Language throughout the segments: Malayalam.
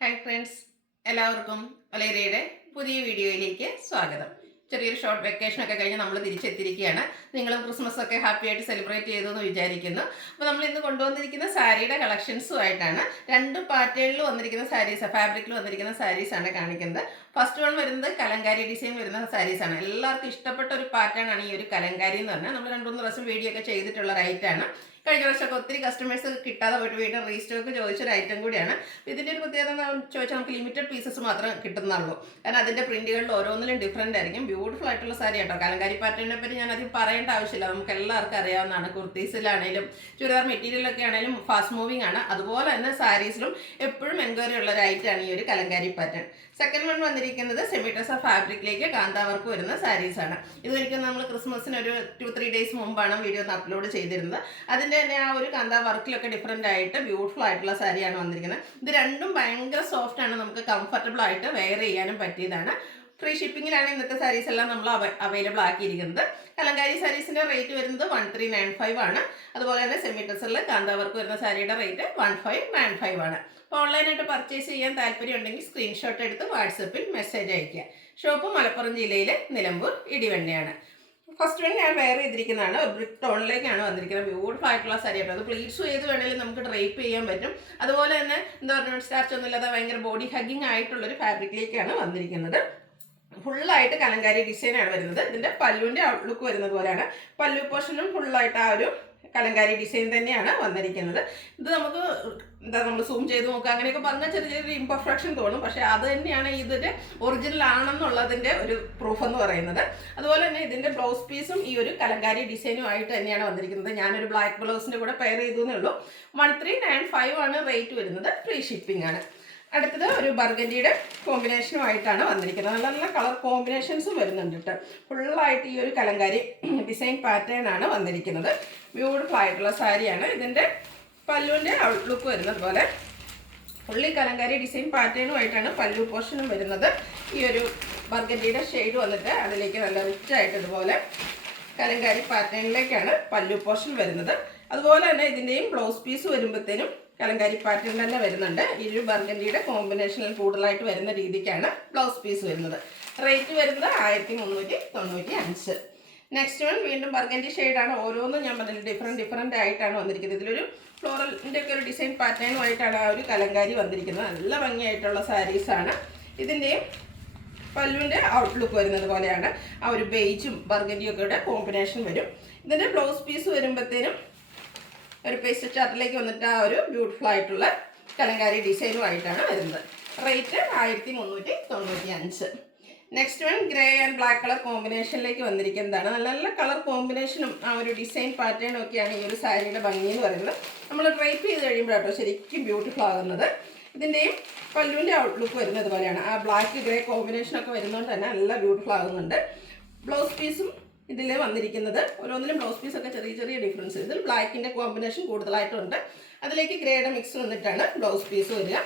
ഹായ് ഫ്രണ്ട്സ്, എല്ലാവർക്കും ഒലേരയുടെ പുതിയ വീഡിയോയിലേക്ക് സ്വാഗതം. ചെറിയൊരു ഷോർട്ട് വെക്കേഷനൊക്കെ കഴിഞ്ഞ് നമ്മൾ തിരിച്ചെത്തിയിരിക്കുകയാണ്. നിങ്ങളും ക്രിസ്മസ് ഒക്കെ ഹാപ്പി ആയിട്ട് സെലിബ്രേറ്റ് ചെയ്തു എന്ന് വിചാരിക്കുന്നു. അപ്പോൾ നമ്മൾ ഇന്ന് കൊണ്ടുവന്നിരിക്കുന്ന സാരിയുടെ കളക്ഷൻസുമായിട്ടാണ്. രണ്ട് പാറ്റേണിൽ വന്നിരിക്കുന്ന സാരീസ്, ഫാബ്രിക്കിൽ വന്നിരിക്കുന്ന സാരീസാണ് കാണിക്കുന്നത്. ഫസ്റ്റ് വൺ വരുന്നത് കലങ്കാരി ഡിസൈൻ വരുന്ന സാരീസാണ്. എല്ലാവർക്കും ഇഷ്ടപ്പെട്ട ഒരു പാറ്റേൺ ആണ് ഈ ഒരു കലങ്കാരി എന്ന് പറഞ്ഞാൽ. നമ്മൾ 2-3 പ്രാവശ്യം വീഡിയോ ഒക്കെ ചെയ്തിട്ടുള്ള റൈറ്റാണ്. കഴിഞ്ഞ വർഷമൊക്കെ ഒത്തിരി കസ്റ്റമേഴ്സ് കിട്ടാതെ പോയിട്ട് വീണ്ടും റീസ്റ്റോക്ക് ചോദിച്ചൊരു ഐറ്റം കൂടിയാണ്. ഇതിൻ്റെ ഒരു പ്രത്യേകത ചോദിച്ചാൽ നമുക്ക് ലിമിറ്റഡ് പീസസ് മാത്രം കിട്ടുന്നുള്ളൂ. കാരണം അതിൻ്റെ പ്രിന്റുകളിൽ ഓരോന്നിലും ഡിഫറൻ്റ് ആയിരിക്കും. ബ്യൂട്ടിഫുൾ ആയിട്ടുള്ള സാരി കേട്ടോ. കലങ്കാരി പാറ്റേണിനെ പറ്റി ഞാൻ അധികം പറയേണ്ട ആവശ്യമില്ല, നമുക്ക് എല്ലാവർക്കും അറിയാവുന്നതാണ്. കുർത്തീസിലാണേലും ചുരിദാർ മെറ്റീരിയലൊക്കെ ആണെങ്കിലും ഫാസ്റ്റ് മൂവിങ് ആണ്. അതുപോലെ തന്നെ സാരീസിലും എപ്പോഴും എൻക്വയറി ഉള്ള ഒരു ഐറ്റമാണ് ഈ ഒരു കലങ്കാരി പാറ്റേൺ. സെക്കൻഡ് വൺ വന്നിരിക്കുന്നത് സെമിട്ടസ ഫാബ്രിക്കിലേക്ക് കാന്താവർക്ക് വരുന്ന സാരീസാണ്. ഇതൊരിക്കലും നമ്മൾ ക്രിസ്മസിന് ഒരു 2-3 ഡേയ്സ് മുമ്പാണ് വീഡിയോ ഒന്ന് അപ്ലോഡ് ചെയ്തിരുന്നത്. അതിൻ്റെ തന്നെ ആ ഒരു കാന്താ വർക്കിലൊക്കെ ഡിഫറൻ്റ് ആയിട്ട് ബ്യൂട്ടിഫുൾ ആയിട്ടുള്ള സാരിയാണ് വന്നിരിക്കുന്നത്. ഇത് രണ്ടും ഭയങ്കര സോഫ്റ്റ് ആണ്, നമുക്ക് കംഫർട്ടബിൾ ആയിട്ട് വെയർ ചെയ്യാനും പറ്റിയതാണ്. ഫ്രീ ഷിപ്പിങ്ങിലാണ് ഇന്നത്തെ സാരീസ് എല്ലാം നമ്മൾ അവൈലബിൾ ആക്കിയിരിക്കുന്നത്. കലങ്കാരി സാരീസിൻ്റെ റേറ്റ് വരുന്നത് 1395 ആണ്. അതുപോലെ തന്നെ സെമിട്ടസറിൽ കാന്താവർക്ക് വരുന്ന സാരിയുടെ റേറ്റ് 1595 ആണ്. അപ്പോൾ ഓൺലൈനായിട്ട് പർച്ചേസ് ചെയ്യാൻ താല്പര്യം ഉണ്ടെങ്കിൽ സ്ക്രീൻഷോട്ട് എടുത്ത് വാട്സപ്പിൽ മെസ്സേജ് അയയ്ക്കുക. ഷോപ്പ് മലപ്പുറം ജില്ലയിലെ നിലമ്പൂർ ഇടിവണ്ടിയാണ്. ഫസ്റ്റ് വൺ ഞാൻ വെയർ ചെയ്തിരിക്കുന്നതാണ്. ബ്രിക്ക് ടോണിലേക്കാണ് വന്നിരിക്കുന്നത്. ബ്യൂട്ടിഫുൾ ആയിട്ടുള്ള സാരി ആയിട്ട് അത് പ്ലീറ്റ്സ് ചെയ്ത് വേണമെങ്കിലും നമുക്ക് ഡ്രൈപ്പ് ചെയ്യാൻ പറ്റും. അതുപോലെ തന്നെ എന്താ പറയുക, സ്റ്റാർച്ച് ഒന്നും ഇല്ലാതെ ഭയങ്കര ബോഡി ഹഗ്ഗിങ് ആയിട്ടുള്ളൊരു ഫാബ്രിക്കിലേക്കാണ് വന്നിരിക്കുന്നത്. ഫുള്ളായിട്ട് കലങ്കാരി ഡിസൈനാണ് വരുന്നത്. ഇതിൻ്റെ പല്ലുവിൻ്റെ ഔട്ട്ലുക്ക് വരുന്നത് പോലെയാണ്. പല്ലു പോർഷനും ഫുള്ളായിട്ട് ആ ഒരു കലങ്കാരി ഡിസൈൻ തന്നെയാണ് വന്നിരിക്കുന്നത്. ഇത് നമുക്ക് നമ്മൾ സൂം ചെയ്ത് നോക്കുക അങ്ങനെയൊക്കെ പറഞ്ഞാൽ ചെറിയൊരു ഇംപെർഫെക്ഷൻ തോന്നും, പക്ഷേ അത് തന്നെയാണ് ഇതിൻ്റെ ഒറിജിനൽ ആണെന്നുള്ളതിൻ്റെ ഒരു പ്രൂഫ് എന്ന് പറയുന്നത്. അതുപോലെ തന്നെ ഇതിൻ്റെ ബ്ലൗസ് പീസും ഈ ഒരു കലങ്കാരി ഡിസൈനുമായിട്ട് തന്നെയാണ് വന്നിരിക്കുന്നത്. ഞാനൊരു ബ്ലാക്ക് ബ്ലൗസിൻ്റെ കൂടെ പെയർ ചെയ്തു എന്നേ ഉള്ളൂ. 1395 ആണ് റേറ്റ് വരുന്നത്. ഫ്രീ ഷിപ്പിംഗ് ആണ്. അടുത്തത് ഒരു ബർഗൻഡിയുടെ കോമ്പിനേഷനുമായിട്ടാണ് വന്നിരിക്കുന്നത്. നല്ല നല്ല കളർ കോമ്പിനേഷൻസും വരുന്നുണ്ട് കേട്ടോ. ഫുള്ളായിട്ട് ഈ ഒരു കലങ്കാരി ഡിസൈൻ പാറ്റേൺ ആണ് വന്നിരിക്കുന്നത്. ബ്യൂട്ടിഫുൾ ആയിട്ടുള്ള സാരിയാണ്. ഇതിൻ്റെ പല്ലുവിൻ്റെ ഔട്ട്ലുക്ക് വരുന്നത് പോലെ ഫുള്ളി കലങ്കാരി ഡിസൈൻ പാറ്റേണുമായിട്ടാണ് പല്ലു പോർഷനും വരുന്നത്. ഈ ഒരു ബർഗൻഡിയുടെ ഷെയ്ഡ് വന്നിട്ട് അതിലേക്ക് നല്ല റിച്ച് ആയിട്ട് ഇതുപോലെ കലങ്കാരി പാറ്റേണിലേക്കാണ് പല്ലു പോർഷൻ വരുന്നത്. അതുപോലെ തന്നെ ഇതിൻ്റെയും ബ്ലൗസ് പീസ് വരുമ്പോഴത്തേനും കലങ്കാരി പാറ്റേൺ തന്നെ വരുന്നുണ്ട്. ഈ ഒരു ബർഗൻഡിയുടെ കോമ്പിനേഷനിൽ കൂടുതലായിട്ട് വരുന്ന രീതിക്കാണ് ബ്ലൗസ് പീസ് വരുന്നത്. റേറ്റ് വരുന്നത് 1395. നെക്സ്റ്റ് വൺ വീണ്ടും ബർഗൻഡി ഷെയ്ഡാണ്. ഓരോന്നും ഞാൻ പറഞ്ഞില്ല ഡിഫറെൻ്റ് ആയിട്ടാണ് വന്നിരിക്കുന്നത്. ഇതിലൊരു ഫ്ലോറലിൻ്റെ ഒക്കെ ഒരു ഡിസൈൻ പാറ്റേണുമായിട്ടാണ് ആ ഒരു കലങ്കാരി വന്നിരിക്കുന്നത്. നല്ല ഭംഗിയായിട്ടുള്ള സാരീസാണ്. ഇതിൻ്റെയും പല്ലുവിൻ്റെ ഔട്ട്ലുക്ക് വരുന്നത് പോലെയാണ്. ആ ഒരു ബേജും ബർഗൻഡിയും ഒക്കെ കോമ്പിനേഷൻ വരും. ഇതിൻ്റെ ബ്ലൗസ് പീസ് വരുമ്പോഴത്തേനും ഒരു പേസ്റ്റ് ചാർട്ടിലേക്ക് വന്നിട്ട് ആ ഒരു ബ്യൂട്ടിഫുൾ ആയിട്ടുള്ള കലങ്കാരി ഡിസൈനുമായിട്ടാണ് വരുന്നത്. Rate 1395. Next one grey and black colour കോമ്പിനേഷനിലേക്ക് വന്നിരിക്കുന്നതാണ്. നല്ല നല്ല കളർ കോമ്പിനേഷനും ആ ഒരു ഡിസൈൻ പാറ്റേണും ഒക്കെയാണ് ഈ ഒരു സാരിയുടെ ഭംഗി എന്ന് പറയുന്നത്. നമ്മൾ ഡ്രൈപ്പ് ചെയ്ത് കഴിയുമ്പോഴാട്ടോ ശരിക്കും ബ്യൂട്ടിഫുൾ ആകുന്നത്. ഇതിൻ്റെയും പല്ലുവിൻ്റെ ഔട്ട്ലുക്ക് വരുന്നത് പോലെയാണ്. ആ ബ്ലാക്ക് ഗ്രേ കോമ്പിനേഷനൊക്കെ വരുന്നതുകൊണ്ട് തന്നെ നല്ല ബ്യൂട്ടിഫുൾ ആകുന്നുണ്ട്. ബ്ലൗസ് പീസും ഇതിൽ വന്നിരിക്കുന്നത് ഓരോന്നിലും ബ്ലൗസ് പീസൊക്കെ ചെറിയ ചെറിയ ഡിഫറൻസ്. ഇതിൽ ബ്ലാക്കിൻ്റെ കോമ്പിനേഷൻ കൂടുതലായിട്ടുണ്ട്. അതിലേക്ക് ഗ്രേയുടെ മിക്സ് വന്നിട്ടാണ് ബ്ലൗസ് പീസ് വരിക.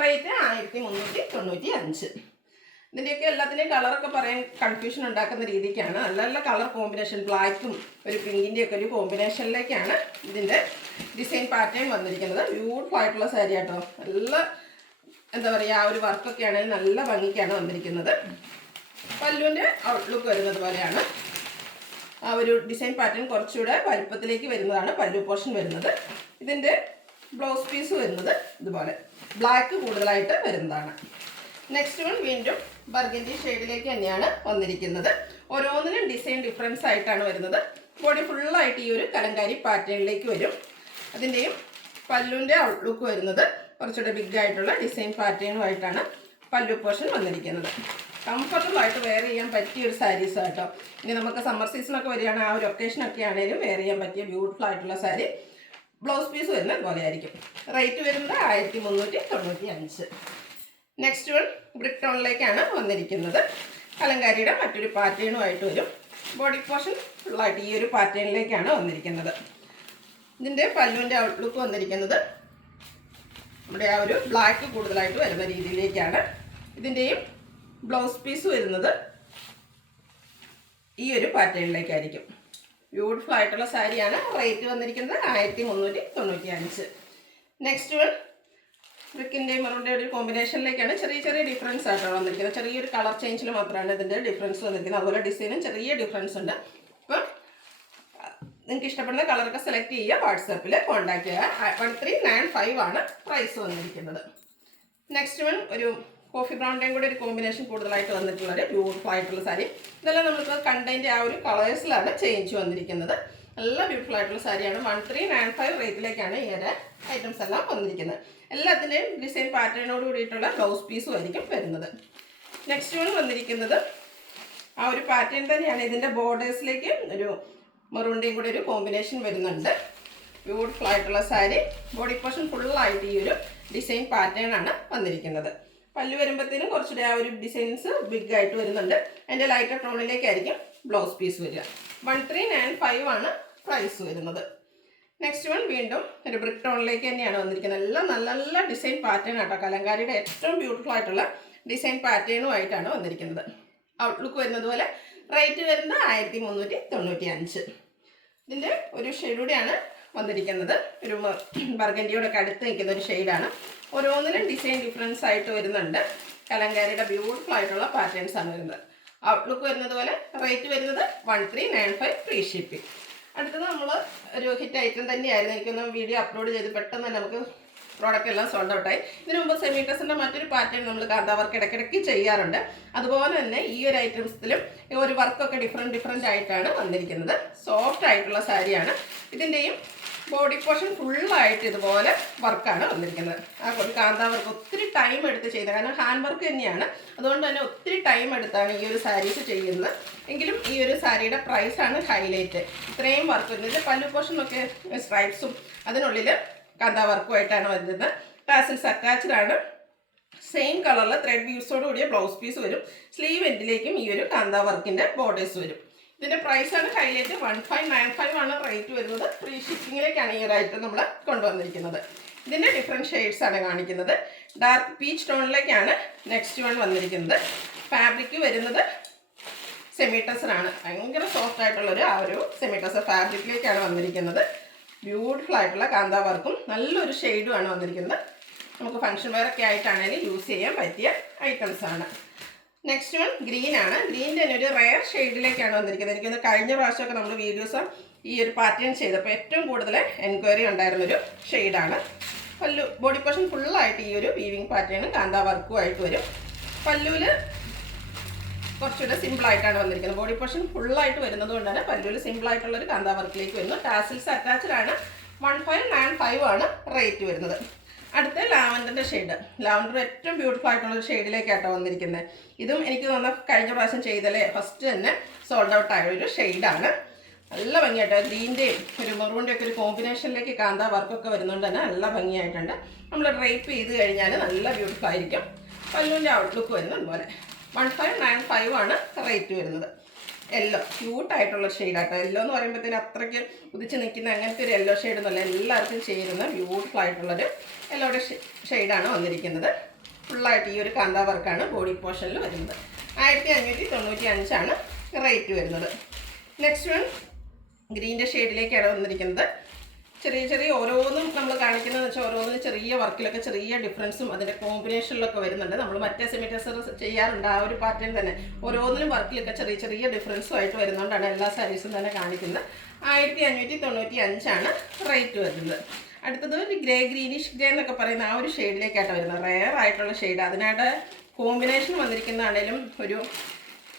റേറ്റ് 1395. ഇതിൻ്റെയൊക്കെ എല്ലാത്തിൻ്റെയും കളറൊക്കെ പറയാൻ കൺഫ്യൂഷൻ ഉണ്ടാക്കുന്ന രീതിക്കാണ്. നല്ല നല്ല കളർ കോമ്പിനേഷൻ, ബ്ലാക്കും ഒരു പിങ്കിൻ്റെയൊക്കെ ഒരു കോമ്പിനേഷനിലേക്കാണ് ഇതിൻ്റെ ഡിസൈൻ പാറ്റേൺ വന്നിരിക്കുന്നത്. ബ്യൂട്ടിഫുൾ ആയിട്ടുള്ള സാരി ആട്ടോ. നല്ല എന്താ പറയുക, ആ ഒരു വർക്കൊക്കെ ആണെങ്കിൽ നല്ല ഭംഗിക്കാണ് വന്നിരിക്കുന്നത്. പല്ലുവിൻ്റെ ഔട്ട്ലുക്ക് വരുന്നത് പോലെയാണ്. ആ ഒരു ഡിസൈൻ പാറ്റേൺ കുറച്ചുകൂടെ വലുപ്പത്തിലേക്ക് വരുന്നതാണ് പല്ലു പോർഷൻ വരുന്നത്. ഇതിൻ്റെ ബ്ലൗസ് പീസ് വരുന്നത് ഇതുപോലെ ബ്ലാക്ക് കൂടുതലായിട്ട് വരുന്നതാണ്. നെക്സ്റ്റ് വൺ വീണ്ടും ബർഗൻഡി ഷെയ്ഡിലേക്ക് തന്നെയാണ് വന്നിരിക്കുന്നത്. ഓരോന്നിനും ഡിസൈൻ ഡിഫറൻസ് ആയിട്ടാണ് വരുന്നത്. ബോഡി ഫുള്ളായിട്ട് ഈ ഒരു കലങ്കാരി പാറ്റേണിലേക്ക് വരും. അതിൻ്റെയും പല്ലുവിൻ്റെ ഔട്ട്ലുക്ക് വരുന്നത് കുറച്ചുകൂടെ ബിഗ് ആയിട്ടുള്ള ഡിസൈൻ പാറ്റേണുമായിട്ടാണ് പല്ലു പോർഷൻ വന്നിരിക്കുന്നത്. കംഫർട്ടബിൾ ആയിട്ട് വെയർ ചെയ്യാൻ പറ്റിയ ഒരു സാരീസ് കേട്ടോ. ഇനി നമുക്ക് സമ്മർ സീസണൊക്കെ വരികയാണ്, ആ ഒരു ഒക്കേഷനൊക്കെ ആണെങ്കിലും വെയർ ചെയ്യാൻ പറ്റിയ ബ്യൂട്ടിഫുൾ ആയിട്ടുള്ള സാരി. ബ്ലൗസ് പീസ് വരുന്നത് പോലെ ആയിരിക്കും. റേറ്റ് വരുന്നത് 1395. നെക്സ്റ്റ് വൺ ബ്രിക്ക് ടോണിലേക്കാണ് വന്നിരിക്കുന്നത്. കലങ്കാരിയുടെ മറ്റൊരു പാറ്റേണുമായിട്ട് വരും. ബോഡി പോർഷൻ ഫുള്ളായിട്ട് ഈ ഒരു പാറ്റേണിലേക്കാണ് വന്നിരിക്കുന്നത്. ഇതിൻ്റെ പല്ലുവിൻ്റെ ഔട്ട്ലുക്ക് വന്നിരിക്കുന്നത് നമ്മുടെ ആ ഒരു ബ്ലാക്ക് കൂടുതലായിട്ട് വരുന്ന രീതിയിലേക്കാണ്. ഇതിൻ്റെയും ബ്ലൗസ് പീസ് വരുന്നത് ഈ ഒരു പാറ്റേണിലേക്കായിരിക്കും. ബ്യൂട്ടിഫുൾ ആയിട്ടുള്ള സാരിയാണ്. റേറ്റ് വന്നിരിക്കുന്നത് 1395. നെക്സ്റ്റ് വൺ ബ്രിക്കിൻ്റെയും മെറൂണിൻ്റെയും ഒരു കോമ്പിനേഷനിലേക്കാണ്. ചെറിയ ചെറിയ ഡിഫറൻസ് ആയിട്ടാണ് വന്നിരിക്കുന്നത്. ചെറിയൊരു കളർ ചേഞ്ചിൽ മാത്രമാണ് ഇതിൻ്റെ ഡിഫറൻസ് വന്നിരിക്കുന്നത്. അതുപോലെ ഡിസൈനും ചെറിയ ഡിഫറൻസ് ഉണ്ട്. അപ്പം നിങ്ങൾക്ക് ഇഷ്ടപ്പെടുന്ന കളറൊക്കെ സെലക്ട് ചെയ്യുക, വാട്സാപ്പിൽ കോൺടാക്ട് ചെയ്യുക. 1395 ആണ് പ്രൈസ് വന്നിരിക്കുന്നത്. നെക്സ്റ്റ് വൺ ഒരു കോഫി ബ്രൗണിൻ്റെയും കൂടെ ഒരു കോമ്പിനേഷൻ കൂടുതലായിട്ട് വന്നിട്ടുള്ളൊരു ബ്യൂട്ടിഫുൾ ആയിട്ടുള്ള സാരി. ഇതെല്ലാം നമുക്ക് കണ്ടതിൻ്റെ ആ ഒരു കളേഴ്സിലാണ് ചേഞ്ച് വന്നിരിക്കുന്നത്. നല്ല ബ്യൂട്ടിഫുൾ ആയിട്ടുള്ള സാരിയാണ്. 1395 റേറ്റിലേക്കാണ് ഈ ഒരു ഐറ്റംസ് എല്ലാം വന്നിരിക്കുന്നത്. എല്ലാത്തിൻ്റെയും ഡിസൈൻ പാറ്റേണോട് കൂടിയിട്ടുള്ള ബ്ലൗസ് പീസും ആയിരിക്കും വരുന്നത്. നെക്സ്റ്റ് വൺ വന്നിരിക്കുന്നത് ആ ഒരു പാറ്റേൺ തന്നെയാണ്. ഇതിൻ്റെ ബോർഡേഴ്സിലേക്ക് ഒരു മെറൂണിൻ്റെയും കൂടെ ഒരു കോമ്പിനേഷൻ വരുന്നുണ്ട്. ബ്യൂട്ടിഫുൾ ആയിട്ടുള്ള സാരി. ബോഡി പോർഷൻ ഫുള്ളായിട്ട് ഈ ഒരു ഡിസൈൻ പാറ്റേൺ ആണ് വന്നിരിക്കുന്നത്. പല്ല് വരുമ്പോഴത്തേനും കുറച്ചുകൂടെ ആ ഒരു ഡിസൈൻസ് ബിഗ് ആയിട്ട് വരുന്നുണ്ട്. അതിൻ്റെ ലൈറ്റർ ടോണിലേക്കായിരിക്കും ബ്ലൗസ് പീസ് വരിക. 1395 ആണ് പ്രൈസ് വരുന്നത്. നെക്സ്റ്റ് വൺ വീണ്ടും ഒരു ബ്രിക്ക് ടോണിലേക്ക് തന്നെയാണ് വന്നിരിക്കുന്നത്. എല്ലാം നല്ല നല്ല ഡിസൈൻ പാറ്റേൺ ആട്ടോ. കലങ്കാരിയുടെ ഏറ്റവും ബ്യൂട്ടിഫുൾ ആയിട്ടുള്ള ഡിസൈൻ പാറ്റേണുമായിട്ടാണ് വന്നിരിക്കുന്നത്. ഔട്ട്ലുക്ക് വരുന്നത് പോലെ. റേറ്റ് വരുന്നത് 1395. ഇതിൻ്റെ ഒരു ഷെയ്ഡൂടെയാണ് വന്നിരിക്കുന്നത്. ഒരു ബർഗൻഡിയോടെ അടുത്ത് നിൽക്കുന്ന ഒരു ഷെയ്ഡാണ്. ഓരോന്നിനും ഡിസൈൻ ഡിഫറൻസ് ആയിട്ട് വരുന്നുണ്ട്. കലങ്കാരിയുടെ ബ്യൂട്ടിഫുൾ ആയിട്ടുള്ള പാറ്റേൺസ് ആണ് വരുന്നത്. ഔട്ട്ലുക്ക് വരുന്നത് പോലെ. റേറ്റ് വരുന്നത് 1395 ഫ്രീ ഷിപ്പിംഗ്. അടുത്തത് നമ്മൾ ഒരു ഹിറ്റ് ഐറ്റം തന്നെയായിരുന്നു. എനിക്കൊന്ന് വീഡിയോ അപ്ലോഡ് ചെയ്ത് പെട്ടെന്ന് തന്നെ നമുക്ക് പ്രോഡക്റ്റ് എല്ലാം സോൾഡ് ഔട്ടായി. ഇതിനു മുമ്പ് സെമി ഡ്രസ്സിൻ്റെ മറ്റൊരു പാറ്റേൺ നമ്മൾ കാന്താ വർക്ക് ഇടയ്ക്കിടയ്ക്ക് ചെയ്യാറുണ്ട്. അതുപോലെ തന്നെ ഈ ഒരു ഐറ്റംസിലും ഒരു വർക്കൊക്കെ ഡിഫറെൻറ്റ് ആയിട്ടാണ് വന്നിരിക്കുന്നത്. സോഫ്റ്റ് ആയിട്ടുള്ള സാരിയാണ്. ഇതിൻ്റെയും ബോഡി പോർഷൻ ഫുള്ളായിട്ട് ഇതുപോലെ വർക്കാണ് വന്നിരിക്കുന്നത്. ആ കാന്താ വർക്ക് ഒത്തിരി ടൈം എടുത്ത് ചെയ്യുന്നത്. കാരണം ഹാൻഡ് വർക്ക് തന്നെയാണ്. അതുകൊണ്ട് തന്നെ ഒത്തിരി ടൈം എടുത്താണ് ഈ ഒരു സാരീസ് ചെയ്യുന്നത്. എങ്കിലും ഈ ഒരു സാരിയുടെ പ്രൈസാണ് ഹൈലൈറ്റ്. ഇത്രയും വർക്ക് വരുന്നത്. പല്ലു പോർഷനൊക്കെ സ്ട്രൈപ്സും അതിനുള്ളിൽ കാന്താ വർക്കുമായിട്ടാണ് വരുന്നത്. ടാസിൽസ് അറ്റാച്ച്ഡ് ആണ്. സെയിം കളറിൽ ത്രെഡ് വ്യൂസോട് കൂടിയ ബ്ലൗസ് പീസ് വരും. സ്ലീവ് എൻഡിലേക്കും ഈ ഒരു കാന്താ വർക്കിൻ്റെ ബോർഡേഴ്സ് വരും. ഇതിൻ്റെ പ്രൈസാണ് ഹൈലൈറ്റ്. 1595 ആണ് റേറ്റ് വരുന്നത്. ഫ്രീ ഷിപ്പിങ്ങിലേക്കാണ് ഈ ഒരു ഐറ്റം നമ്മൾ കൊണ്ടുവന്നിരിക്കുന്നത്. ഇതിൻ്റെ ഡിഫറെൻറ്റ് ഷെയ്ഡ്സ് ആണ് കാണിക്കുന്നത്. ഡാർക്ക് പീച്ച് ടോണിലേക്കാണ് നെക്സ്റ്റ് വൺ വന്നിരിക്കുന്നത്. ഫാബ്രിക് വരുന്നത് സെമി ടെസറാണ്. ഭയങ്കര സോഫ്റ്റ് ആയിട്ടുള്ളൊരു ആ ഒരു സെമി ടെസർ ഫാബ്രിക്കിലേക്കാണ് വന്നിരിക്കുന്നത്. ബ്യൂട്ടിഫുൾ ആയിട്ടുള്ള കാന്താ വർക്കും നല്ലൊരു ഷെയ്ഡുമാണ് വന്നിരിക്കുന്നത്. നമുക്ക് ഫംഗ്ഷൻ വെയറൊക്കെ ആയിട്ടാണെങ്കിൽ യൂസ് ചെയ്യാൻ പറ്റിയ ഐറ്റംസ് ആണ്. നെക്സ്റ്റ് വൺ ഗ്രീൻ ആണ്. ഗ്രീനിൻ്റെ തന്നെ ഒരു റെയർ ഷെയ്ഡിലേക്കാണ് വന്നിരിക്കുന്നത്. എനിക്കൊന്ന് കഴിഞ്ഞ പ്രാവശ്യമൊക്കെ നമ്മൾ വീഡിയോസ് ഈ ഒരു പാറ്റേൺ ചെയ്തപ്പോൾ ഏറ്റവും കൂടുതൽ എൻക്വയറി ഉണ്ടായിരുന്നൊരു ഷെയ്ഡാണ്. പല്ലു ബോഡി പോർഷൻ ഫുള്ളായിട്ട് ഈ ഒരു വീവിങ് പാറ്റേണും കാന്താ വർക്കും ആയിട്ട് വരും. പല്ലുവിൽ കുറച്ചുകൂടെ സിമ്പിളായിട്ടാണ് വന്നിരിക്കുന്നത്. ബോഡി പോർഷൻ ഫുള്ളായിട്ട് വരുന്നത് കൊണ്ട് തന്നെ പല്ലുവിൽ സിമ്പിളായിട്ടുള്ളൊരു കാന്താ വർക്കിലേക്ക് വരുന്നു. ടാസിൽസ് അറ്റാച്ച്ഡ് ആണ്. 1595 ആണ് റേറ്റ് വരുന്നത്. അടുത്ത ലാവൻഡറിൻ്റെ ഷെയ്ഡ്. ലാവൻഡർ ഏറ്റവും ബ്യൂട്ടിഫുൾ ആയിട്ടുള്ളൊരു ഷെയ്ഡിലേക്കാട്ടോ വന്നിരിക്കുന്നത്. ഇതും എനിക്ക് തോന്നുന്ന കഴിഞ്ഞ പ്രാവശ്യം ചെയ്തല്ലേ ഫസ്റ്റ് തന്നെ സോൾഡ് ഔട്ട് ആയ ഒരു ഷെയ്ഡാണ്. നല്ല ഭംഗിയായിട്ട് ഗ്രീൻ്റെയും ഒരു മെറൂണിൻ്റെ ഒക്കെ ഒരു കോമ്പിനേഷനിലേക്ക് കാന്താ വർക്കൊക്കെ വരുന്നതുകൊണ്ട് തന്നെ നല്ല ഭംഗിയായിട്ടുണ്ട്. നമ്മൾ ഡ്രൈപ്പ് ചെയ്ത് കഴിഞ്ഞാൽ നല്ല ബ്യൂട്ടിഫുൾ ആയിരിക്കും. പല്ലുവിൻ്റെ ഔട്ട്ലുക്ക് വരുന്നത് അതുപോലെ. 1595 ആണ് റേറ്റ് വരുന്നത്. യെല്ലോ ക്യൂട്ടായിട്ടുള്ള ഷെയ്ഡാട്ടോ. യെല്ലോ എന്ന് പറയുമ്പോഴത്തേന് അത്രയ്ക്ക് ഉദിച്ച് നിൽക്കുന്ന അങ്ങനത്തെ ഒരു യെല്ലോ ഷെയ്ഡൊന്നുമല്ല. എല്ലാവർക്കും ചേരുന്ന ബ്യൂട്ടിഫുൾ ആയിട്ടുള്ളൊരു യെല്ലോയുടെ ഷെയ്ഡാണ് വന്നിരിക്കുന്നത്. ഫുള്ളായിട്ട് ഈ ഒരു കാന്താ വർക്കാണ് ബോഡി പോർഷനിൽ വരുന്നത്. 1595 ആണ് റേറ്റ് വരുന്നത്. നെക്സ്റ്റ് വൺ ഗ്രീൻ്റെ ഷെയ്ഡിലേക്കാണ് വന്നിരിക്കുന്നത്. ചെറിയ ഓരോന്നും നമ്മൾ കാണിക്കുന്നതെന്ന് വെച്ചാൽ ഓരോന്നിനും ചെറിയ വർക്കിലൊക്കെ ചെറിയ ഡിഫറൻസും അതിൻ്റെ കോമ്പിനേഷനിലൊക്കെ വരുന്നുണ്ട്. നമ്മൾ മറ്റേ സെമി ടെസർ ചെയ്യാറുണ്ട് ആ ഒരു പാറ്റേൺ തന്നെ. ഓരോന്നിനും വർക്കിലൊക്കെ ചെറിയ ഡിഫറൻസും ആയിട്ട് വരുന്നതുകൊണ്ടാണ് എല്ലാ സാരീസും തന്നെ കാണിക്കുന്നത്. 1595 ആണ് റേറ്റ് വരുന്നത്. അടുത്തത് ഒരു ഗ്രീനിഷ് ഗ്രേ എന്നൊക്കെ പറയുന്ന ആ ഒരു ഷെയ്ഡിലേക്കായിട്ടാണ് വരുന്നത്. റെയർ ആയിട്ടുള്ള ഷെയ്ഡ്. അതിനായിട്ട് കോമ്പിനേഷൻ വന്നിരിക്കുന്നതാണേലും ഒരു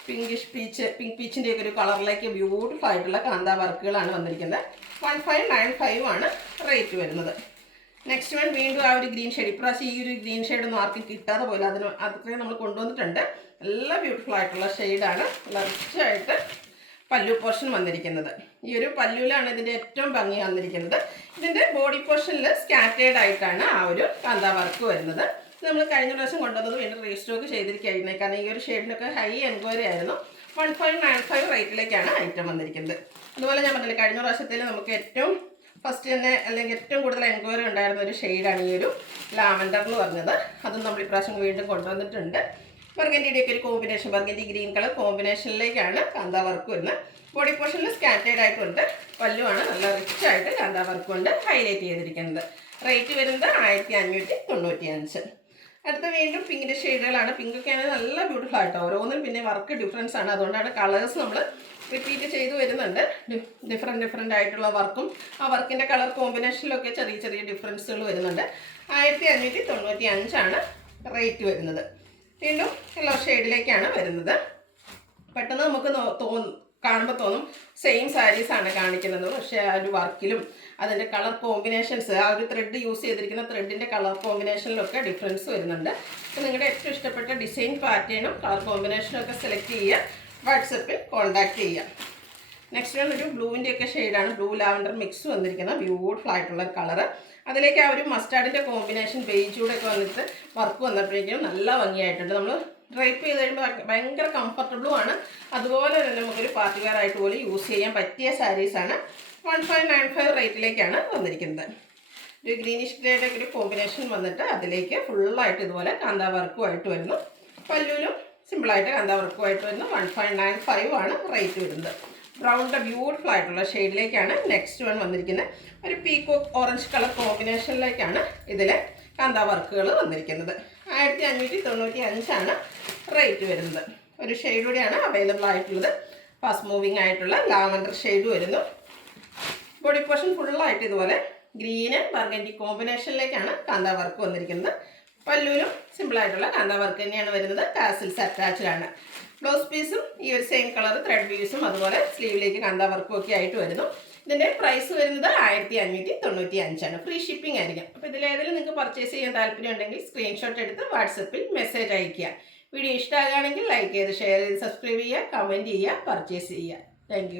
പിങ്ക് പീച്ചിൻ്റെ ഒക്കെ ഒരു കളറിലേക്ക് ബ്യൂട്ടിഫുൾ ആയിട്ടുള്ള കാന്താ വർക്കുകളാണ് വന്നിരിക്കുന്നത്. 1595 ആണ് റേറ്റ് വരുന്നത്. നെക്സ്റ്റ് വൺ വീണ്ടും ആ ഒരു ഗ്രീൻ ഷെയ്ഡ്. ഇപ്രാവശ്യം ഈ ഒരു ഗ്രീൻ ഷെയ്ഡൊന്നും ആർക്കും കിട്ടാതെ പോലെ അത്രയും നമ്മൾ കൊണ്ടുവന്നിട്ടുണ്ട്. നല്ല ബ്യൂട്ടിഫുൾ ആയിട്ടുള്ള ഷെയ്ഡാണ്. റിച്ചായിട്ട് പല്ലു പോർഷൻ വന്നിരിക്കുന്നത്. ഈ ഒരു പല്ലുവിലാണ് ഇതിൻ്റെ ഏറ്റവും ഭംഗി വന്നിരിക്കുന്നത്. ഇതിൻ്റെ ബോഡി പോർഷനിൽ സ്കാറ്റേഡ് ആയിട്ടാണ് ആ ഒരു കാന്താ വർക്ക് വരുന്നത്. നമ്മൾ കഴിഞ്ഞ പ്രാവശ്യം കൊണ്ടുവന്നത് വീണ്ടും റീസ്റ്റോക്ക് ചെയ്തിരിക്കുകയായിരുന്നു. കാരണം ഈ ഒരു ഷെയ്ഡിനൊക്കെ ഹൈ എൻക്വയറി ആയിരുന്നു. 1595 റേറ്റിലേക്കാണ് ഐറ്റം വന്നിരിക്കുന്നത്. അതുപോലെ ഞാൻ പറഞ്ഞില്ല കഴിഞ്ഞ പ്രാവശ്യത്തിൽ നമുക്ക് ഏറ്റവും ഫസ്റ്റ് തന്നെ അല്ലെങ്കിൽ ഏറ്റവും കൂടുതൽ എൻക്വയറി ഉണ്ടായിരുന്ന ഒരു ഷെയ്ഡാണ് ഈ ഒരു ലാവൻഡർ എന്ന് പറഞ്ഞത്. അതും നമ്മൾ ഇപ്രാവശ്യം വീണ്ടും കൊണ്ടുവന്നിട്ടുണ്ട്. ബർഗൻഡിയുടെയൊക്കെ ഒരു കോമ്പിനേഷൻ, ബർഗൻഡി ഗ്രീൻ കളർ കോമ്പിനേഷനിലേക്കാണ് കാന്താ വർക്ക് വരുന്നത്. ബോഡി പോർഷനിൽ സ്കാറ്റേഡ് ആയിട്ടുണ്ട്. പല്ലുവാണ് നല്ല റിച്ചായിട്ട് കാന്താ വർക്ക് കൊണ്ട് ഹൈലൈറ്റ് ചെയ്തിരിക്കുന്നത്. റേറ്റ് വരുന്നത് 1595. അടുത്ത വീണ്ടും പിങ്കിൻ്റെ ഷെയ്ഡുകളാണ്. പിങ്കൊക്കെ ആണെങ്കിൽ നല്ല ബ്യൂട്ടിഫുൾ ആയിട്ടോ. ഓരോന്നും പിന്നെ വർക്ക് ഡിഫറൻസ് ആണ്, അതുകൊണ്ടാണ് കളേഴ്സ് നമ്മൾ റിപ്പീറ്റ് ചെയ്ത് വരുന്നുണ്ട്. ഡിഫറെൻ്റ് ആയിട്ടുള്ള വർക്കും ആ വർക്കിൻ്റെ കളർ കോമ്പിനേഷനിലൊക്കെ ചെറിയ ചെറിയ ഡിഫറൻസുകൾ വരുന്നുണ്ട്. 1595 റേറ്റ് വരുന്നത്. വീണ്ടും യെല്ലോ ഷെയ്ഡിലേക്കാണ് വരുന്നത്. പെട്ടെന്ന് നമുക്ക് കാണുമ്പോൾ തോന്നും സെയിം സാരീസാണ് കാണിക്കുന്നത്, പക്ഷേ ആ ഒരു വർക്കിലും അതിൻ്റെ കളർ കോമ്പിനേഷൻസ്, ആ ഒരു ത്രെഡ് യൂസ് ചെയ്തിരിക്കുന്ന ത്രെഡിൻ്റെ കളർ കോമ്പിനേഷനിലൊക്കെ ഡിഫറൻസ് വരുന്നുണ്ട്. അപ്പോൾ നിങ്ങളുടെ ഏറ്റവും ഇഷ്ടപ്പെട്ട ഡിസൈൻ പാറ്റേണും കളർ കോമ്പിനേഷനും ഒക്കെ സെലക്ട് ചെയ്യുക, വാട്സപ്പിൽ കോൺടാക്റ്റ് ചെയ്യുക. നെക്സ്റ്റ് വൺ ഒരു ബ്ലൂവിൻ്റെയൊക്കെ ഷെയ്ഡാണ്. ബ്ലൂ ലാവൻഡർ മിക്സ് വന്നിരിക്കുന്ന ബ്യൂട്ടിഫുൾ ആയിട്ടുള്ള കളറ്. അതിലേക്ക് ആ ഒരു മസ്റ്റാർഡിൻ്റെ കോമ്പിനേഷൻ ബേജൂടെ ഒക്കെ വന്നിട്ട് വർക്ക് വന്നപ്പോഴേക്കും നല്ല ഭംഗിയായിട്ടുണ്ട്. നമ്മൾ ഡ്രൈപ്പ് ചെയ്ത് കഴിയുമ്പോൾ ഭയങ്കര കംഫർട്ടബിളുമാണ്. അതുപോലെ തന്നെ നമുക്കൊരു പാർട്ടി വെയർ ആയിട്ട് പോലും യൂസ് ചെയ്യാൻ പറ്റിയ സാരീസാണ്. 1595 റേറ്റിലേക്കാണ് വന്നിരിക്കുന്നത്. ഒരു ഗ്രീനിഷ് ഗ്രേയുടെ ഒരു കോമ്പിനേഷൻ വന്നിട്ട് അതിലേക്ക് ഫുള്ളായിട്ട് ഇതുപോലെ കാന്താ വർക്കുമായിട്ട് വരുന്നു. പല്ലുവിലും സിമ്പിളായിട്ട് കാന്താ വർക്കുമായിട്ട് വരുന്നു. 1595 റേറ്റ് വരുന്നത്. ബ്രൗണിൻ്റെ ബ്യൂട്ടിഫുൾ ആയിട്ടുള്ള ഷെയ്ഡിലേക്കാണ് നെക്സ്റ്റ് വൺ വന്നിരിക്കുന്നത്. ഒരു പീക്കോക്ക് ഓറഞ്ച് കളർ കോമ്പിനേഷനിലേക്കാണ് ഇതിൽ കാന്താ വർക്കുകൾ വന്നിരിക്കുന്നത്. 1595 റേറ്റ് വരുന്നത്. ഒരു ഷെയ്ഡ് കൂടിയാണ് അവൈലബിൾ ആയിട്ടുള്ളത്. ഫാസ്റ്റ് മൂവിങ് ആയിട്ടുള്ള ലാവൻഡർ ഷെയ്ഡ് വരുന്നു. ബോഡി പോർഷൻ ഫുള്ളായിട്ട് ഇതുപോലെ ഗ്രീന് ബർഗൻഡി കോമ്പിനേഷനിലേക്കാണ് കാന്താ വർക്ക് വന്നിരിക്കുന്നത്. പല്ലുവിലും സിമ്പിളായിട്ടുള്ള കാന്താ വർക്ക് തന്നെയാണ് വരുന്നത്. ടാസിൽസ് അറ്റാച്ച്ഡ് ആണ്. ബ്ലൗസ് പീസും ഈ ഒരു സെയിം കളർ ത്രെഡ് പീസും അതുപോലെ സ്ലീവിലേക്ക് കാന്താ വർക്കും ഒക്കെ ആയിട്ട് വരുന്നു. ഇതിൻ്റെ പ്രൈസ് വരുന്നത് 1595. ഫ്രീ ഷിപ്പിംഗ് ആയിരിക്കും. അപ്പോൾ ഇതിലേതെങ്കിലും നിങ്ങൾക്ക് പർച്ചേസ് ചെയ്യാൻ താല്പര്യം ഉണ്ടെങ്കിൽ സ്ക്രീൻഷോട്ട് എടുത്ത് വാട്സപ്പിൽ മെസ്സേജ് അയയ്ക്കുക. വീഡിയോ ഇഷ്ടമാകുകയാണെങ്കിൽ ലൈക്ക് ചെയ്ത് ഷെയർ ചെയ്ത് സബ്സ്ക്രൈബ് ചെയ്യുക, കമൻറ്റ് ചെയ്യുക, പർച്ചേസ് ചെയ്യുക. താങ്ക്